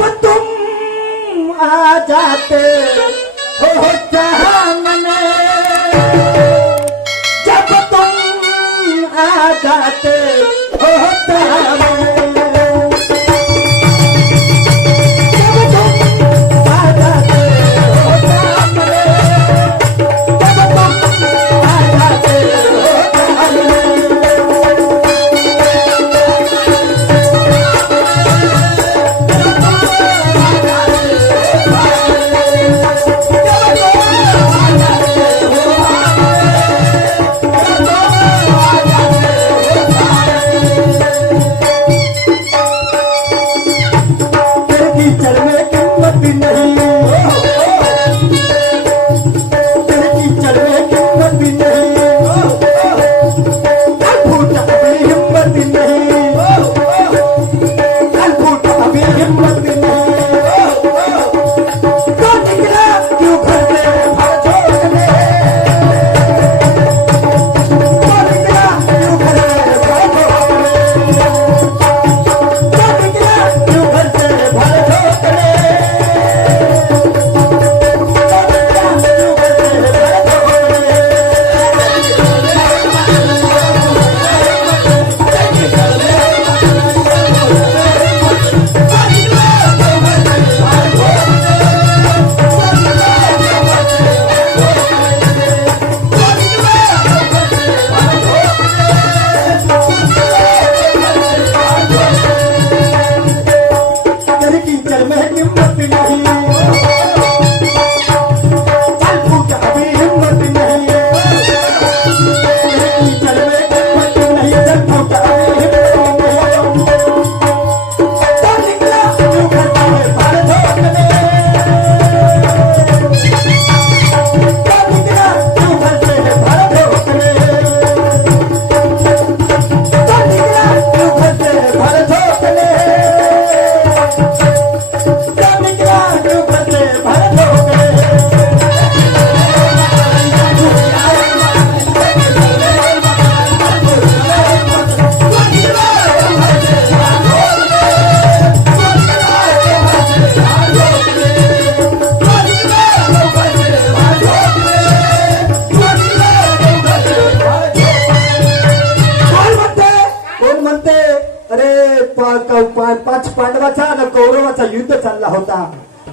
जब तुम आ जाते हो चाहने जब तुम आ जाते हो चाहने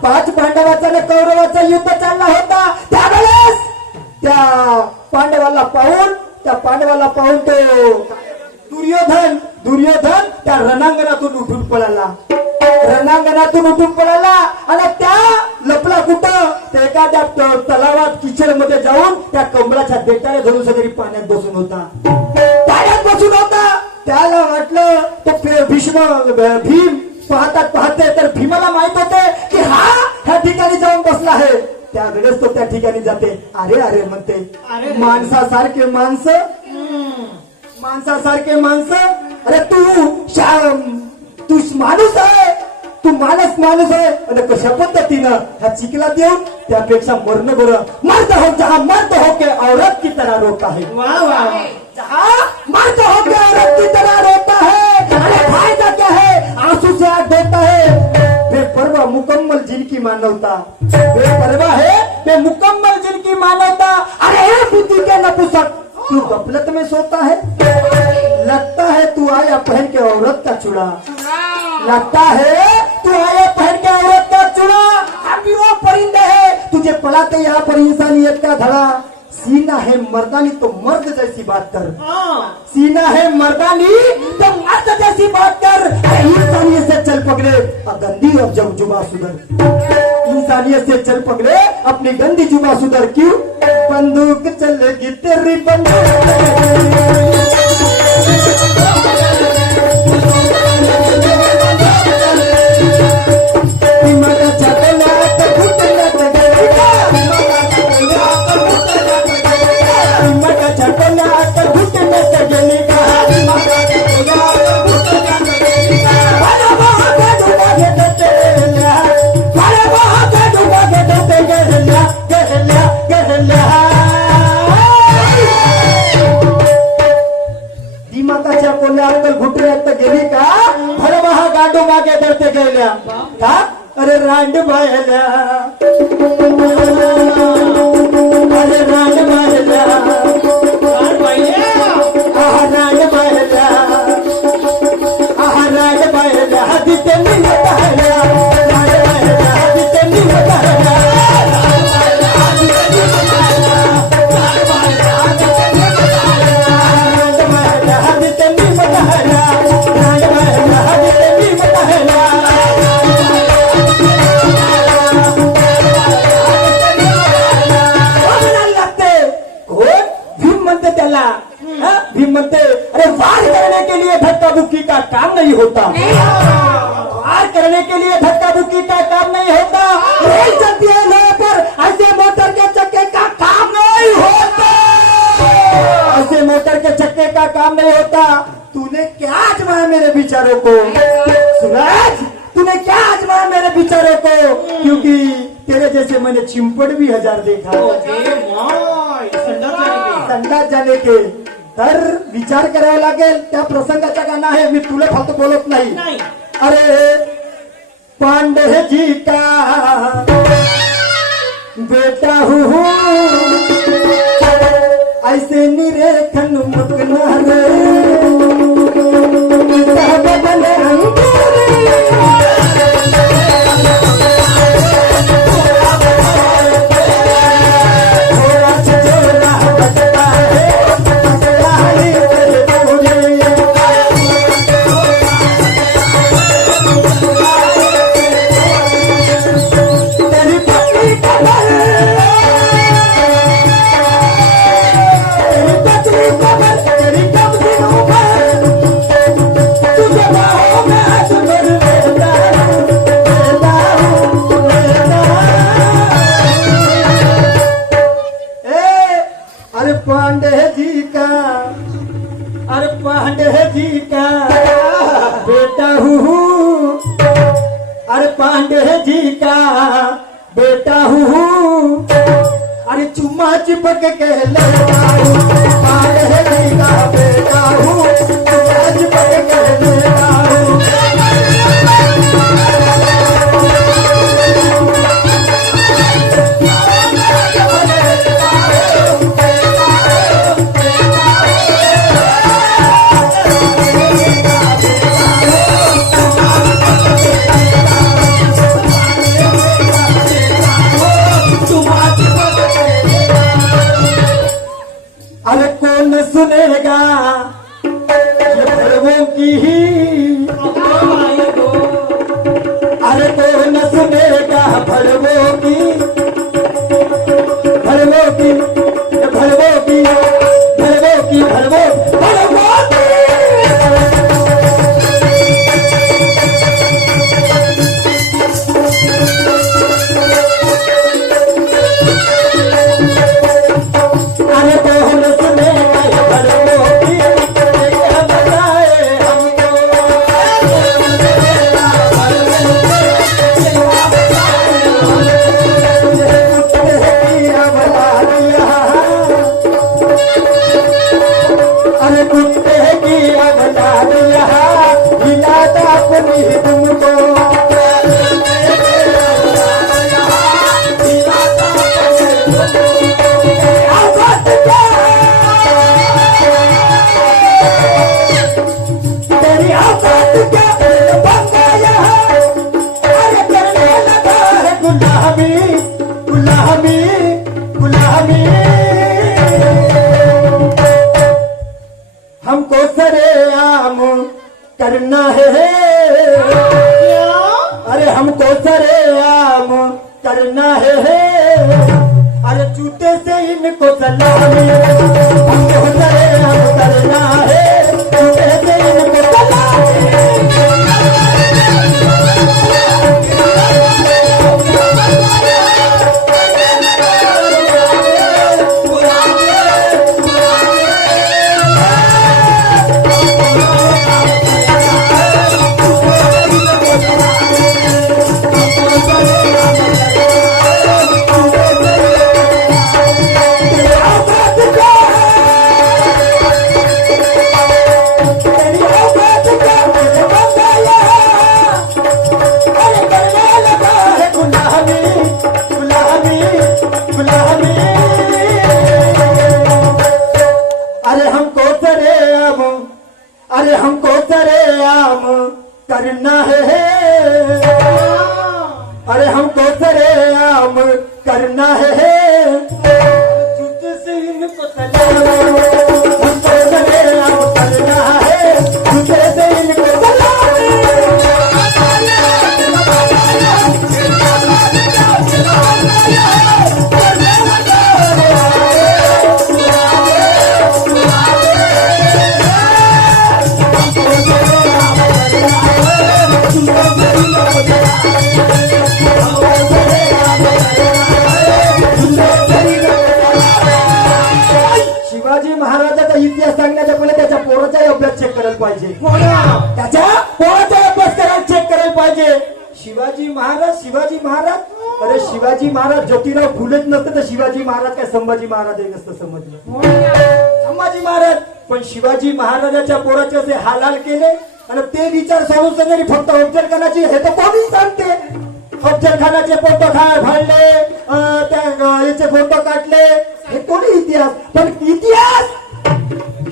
पाच पांडवाचा आणि कौरवाचा युद्ध चालला होता. त्यावेळेस त्या पांडवाला पाहून त्या पांडवाला पाहून तो दुर्योधन दुर्योधन त्या रणांगणातून उठून पळाला. रणांगणातून उठून पळाला आणि त्या लपला कुठं? ते एखाद्या तलावात किचनमध्ये जाऊन त्या कमळाच्या देठाने धरून सगळी पाण्यात बसून होता. पाण्यात बसून होता. त्याला वाटलं तो भीष्म भीम पाहतात पाहते तर भीमाला माहीत होते की हा ह्या ठिकाणी जाऊन बसला आहे. त्यावेळेस तो त्या ठिकाणी जाते. अरे अरे म्हणते माणसासारखे माणसं? माणसासारखे माणसं? अरे तू श्याम तू माणूस आहे. तू माणस माणूस आहे. आणि कशा पद्धतीनं? ह्या चिखलात येऊन त्यापेक्षा मरणं बरं. मर्द हो जहा मर्द हो के औरत की तरह रोता है. जहाँ मर्द हो के औरत की तरह रोता है. परवा मुकम्मल जिनकी मानवता. बेपरवा है मैं मुकम्मल जिनकी मानवता. अरे बुद्धि के नपुसक तू गफलत में सोता है. लगता है तू आया पहन के औरत का चुड़ा. लगता है तू आया पहन के औरत का चुड़ा. अभी वो परिंदे है तुझे पलाते यहाँ पर इंसानियत का धड़ा. सीना है मर्दानी तो मर्द जैसी बात कर। सीना है मर्दानी तो मर्द जैसी बात कर। इंसानियत से चल पकड़े। और गंदी अब जब जुबा सुधर। इंसानियत से चल पकड़े। अपनी गंदी जुबा सुधर क्यों? बंदूक चलेगी तेरी बंदूक। la म्हणते त्याला हा? भीम म्हणते अरे वार करने के लिए धक्का बुक्की का काम नहीं होता। वार करने के लिए धक्का बुक्की का काम नहीं होता। रेल चलती है लोहे पर ऐसे मोटर के चक्के का काम नहीं होता। ऐसे मोटर के चक्के का काम नहीं होता। तूने क्या आजमाया मेरे विचारों को? सूरज तूने क्या आजमाया मेरे विचारों को? क्योंकि तेरे जैसे मैंने चिंपड़ भी हज़ार देखा। संडास जाणे के तर विचार करावा लागेल त्या प्रसंगाचा गाणं आहे मी तुला फक्त बोलत नाही. नाही. अरे पांडे जी का बेटा हूँ ऐसे निरेखन मुकना रे बने अंकुर बेटा हूँ अरे चुम्मा चिपक के लेता हूँ बेटा हूँ सुनेगा। भरवों की अरे कौन सुनेगा भरवों की भरवों की करना है अरे हमको सरे आम करना है अरे चूटे से इनको सलामी हमको सरे आम करना है चूटे से इनको सलामी करना है। अरे हम हमको आम करना है। शिवाजी महाराज ज्योतिराव फुलेच नसते तर शिवाजी महाराज काय? संभाजी महाराज हे नसतं समजलं संभाजी महाराज पण शिवाजी महाराजाच्या पोराचे असे हालाल केले आणि ते विचार सोडून सगळी फक्त अफजल खानाची हे तर कोणीच सांगते. अफजल खानाचे फोटो खा फाडले याचे फोटो काढले. हे कोणी इतिहास? पण इतिहास!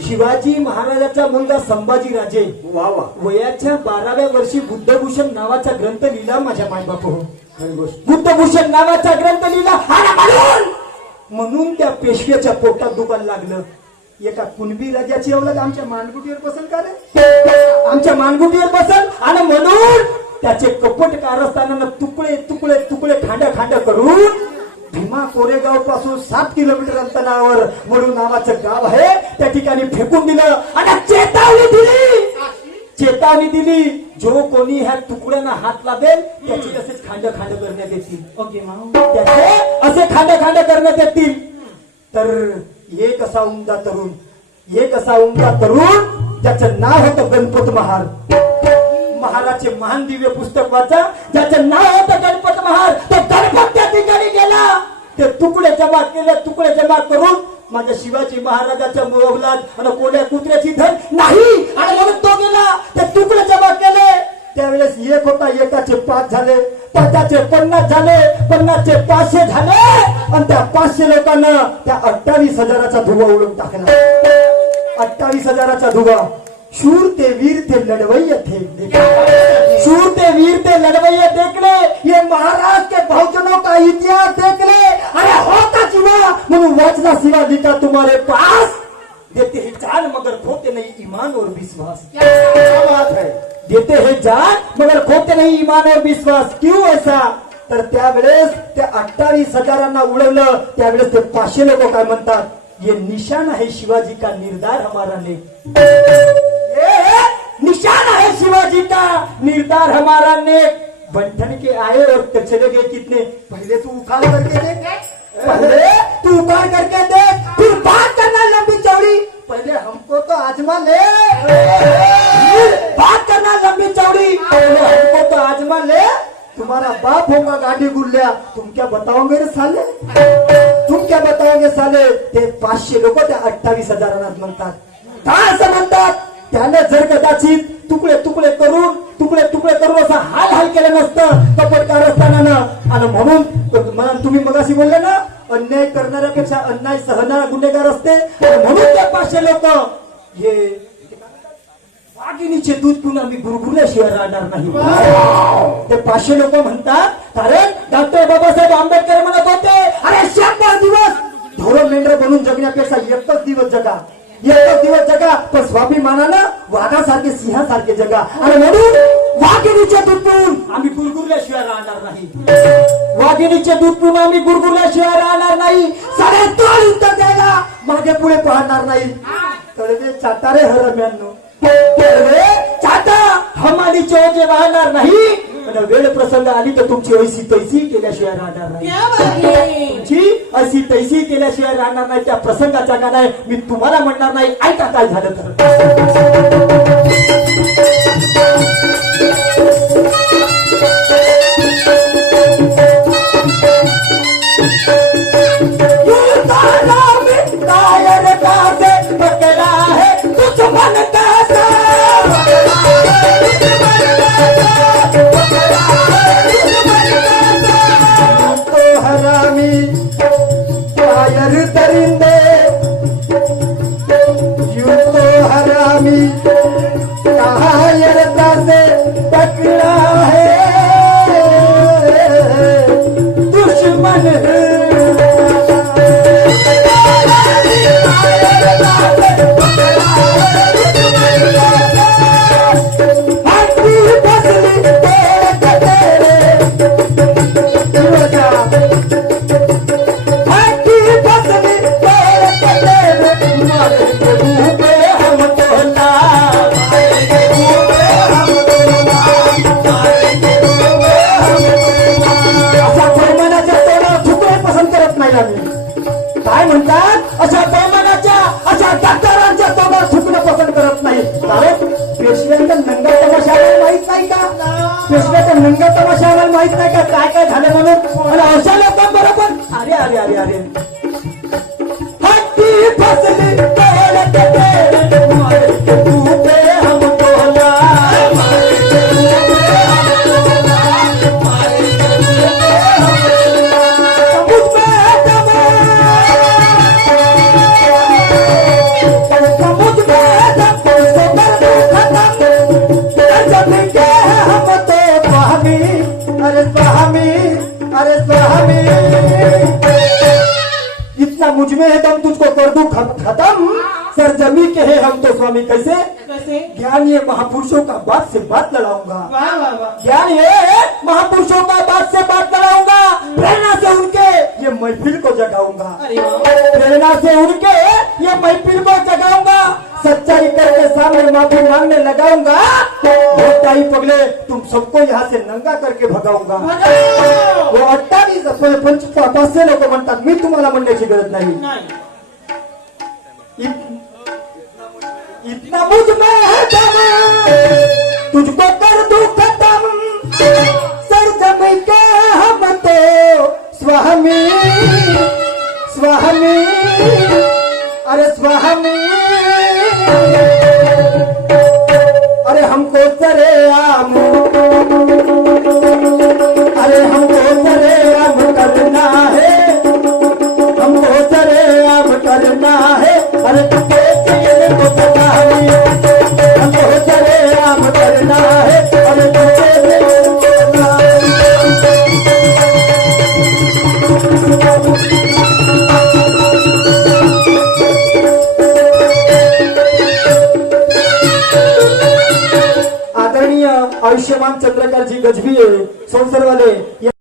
शिवाजी महाराजाचा मुलगा संभाजी राजे वा वा. वयाच्या बाराव्या वर्षी बुद्धभूषण नावाचा ग्रंथ लिहिला माझ्या मायबाप बुद्धभूषण नावाचा ग्रंथ लिहिला म्हणून म्हणून त्या पेशव्याच्या पोटात दुकान लागलं. एका कुणबी राजाची अवलाद आमच्या मानगुटीवर बसल का रे? आमच्या मानगुटीवर बसल आणि म्हणून त्याचे कपट कारस्थानानं तुकडे तुकडे तुकडे खांड खांड करून भीमा कोरेगावपासून सात किलोमीटर अंतरावर म्हणून नावाचं गाव आहे. त्या ठिकाणी फेकून दिलं आणि चेतावणी दिली. चेतावणी दिली जो कोणी ह्या तुकड्यांना हात लावेल त्याची तसेच खांड खांड करण्यात येतील. ओके त्याचे असे खांड खांड करण्यात येतील. तर एक असा उमदा तरुण एक असा उमदा तरुण ज्याचं नाव होतं गणपत महार. महाराजचे महान दिव्य पुस्तक वाचा ज्याचं नाव होतं गणपत महार. तो गणपत त्या ठिकाणी गेला. ते तुकडे जमा केले तुकडे जमा करून माझ्या शिवाजी महाराजाच्या मोहलात आणि कोण्या कुत्र्याची धन नाही. एक होता एकाचे पाच झाले पाचाचे पन्नास झाले पन्नासचे पाचशे झाले आणि त्या पाचशे लोकांना त्या अठ्ठावीस हजाराचा धुवा उडून टाकला. अठ्ठावीस हजाराचा धुवा. शूर ते वीर ते लड़वैया थे शूर ते वीर ते लड़वैया देखले ये महाराष्ट्र के बहुजनों का इतिहास देखले अरे होता सिवा म्हणून वाचला सिवा लिखा तुम्हारे पास देते हैं जान मगर खोते नहीं ईमान और विश्वास. क्या बात है? देते हैं जान मगर खोते नहीं ईमान और विश्वास. क्यों ऐसा? तर त्यावेळेस त्या अठ्ठावीस हजारांना उडवलं त्यावेळेस ते पाचशे लोक काय म्हणतात? ये निशान है शिवाजी का? निर्धार हमारा ने ये निशान है शिवाजी का? निर्धार हमारा ने बंठन के आए और चले गए कितने? पहले तू उखाड़ करके देख. पहले तू उखाड़ करके देख. फिर बात करना लंबी चौड़ी. पहले हमको तो आजमा ले। बात करना लंबी चौड़ी। पहले हमको तो आजमा ले। तुम्हारा बाप होगा गाडी गुल्ल्या तुम क्या बताओगे रे साले? तुम क्या बताओगे साले? ते पाचशे लोक त्या अठ्ठावीस हजारांना म्हणतात. का असं म्हणतात? त्याने जर कदाचित तुकडे तुकडे करून तुकडे तुकडे करून असं हाल हाल केलं नसतं कपट कारस्थानानं आणि म्हणून म्हणून तुम्ही मगाशी बोलले ना अन्याय करणाऱ्यापेक्षा अन्याय सहणारा गुन्हेगार असते. म्हणून ते पाचशे लोक हे वाघिणीचे दूध पिऊन आम्ही गुरगुरल्याशिवाय राहणार नाही. ते पाचशे लोक म्हणतात कारण डॉक्टर बाबासाहेब आंबेडकर म्हणत होते अरे शंभर दिवस ढोरं मेंढर बनून जगण्यापेक्षा एकच दिवस जगा. एकच दिवस जगा पण स्वाभिमानानं वाघासारखे सिंहासारखे जगा. आणि म्हणून वाघिणीचे दूध पिऊन. आम्ही गुरगुरल्याशिवाय राहणार नाही. वाघिणीचे दूध पिऊन आम्ही गुरगुरल्याशिवाय राहणार नाही. सारे तोड उत्तर द्यायला मागे पुढे पाहणार नाही. तळवे चाटारे हरम्यांनो. तळवे चाटा हमाली चोजे राहणार नाही. आणि वेळ प्रसंग आली तर तुमची ऐशी तैसी केल्याशिवाय राहणार नाही. तुमची अशी तैसी केल्याशिवाय राहणार नाही. त्या प्रसंगाच्या का नाही मी तुम्हाला म्हणणार नाही. ऐका काय झालं तर. से है दम तुझको कर दू खत्म। सर जमी के है हम तो स्वामी कैसे? कैसे? ज्ञान ये महापुरुषों का बात से बात लड़ाऊँगा। ज्ञान ये महापुरुषों का बात से बात लड़ाऊँगा। प्रेरणा से उनके ये महफिल को जगाऊँगा। प्रेरणा से उनके ये महफिल को जगाऊँगा। सामने माफ़ी मांगने लगाऊँगा। ही पगले तुम सबको यहाँ से नंगा करके भगाऊँगा। वो अठ्ठावीस पंच पाचशे लोक म्हणतात मी तुम्हाला म्हणण्याची गरज नाही। नाही. इतना मुझमें है दम तुझको कर दू खत्म। सर जमी के हम तो स्वामी स्वामी। अरे स्वामी अरे संसारवाले